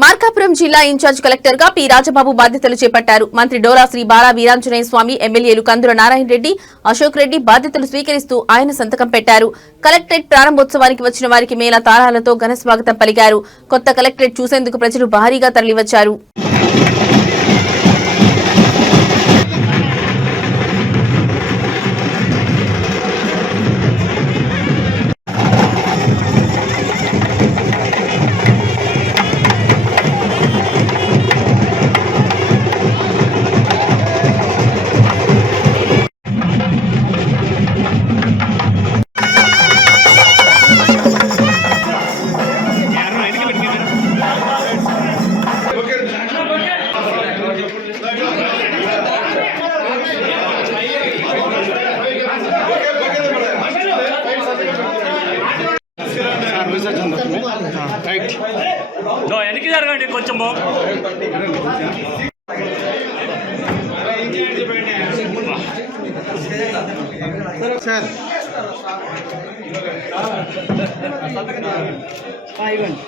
మార్కాపురం జిల్లా incharge collector గా P Rajababu బాధ్యతలు చేపట్టారు. మంత్రి డోలా శ్రీ బాలా వీరాంజనేయ స్వామి, ఎమ్మెల్యేలు కందుల నారాయణ రెడ్డి, అశోక్ రెడ్డి బాధ్యతలు స్వీకరిస్తూ ఆయన సంతకం పెట్టారు. కలెక్టరేట్ ప్రారంభోత్సవానికి వచ్చిన వారికి మేళ తాళాలతో ఘన స్వాగతం పలికారు. కొత్త కలెక్టరేట్ చూసేందుకు ప్రజలు భారీగా తరలివచ్చారు. వెనక్కి జరగండి కొంచెము. సార్ ఇవ్వండి.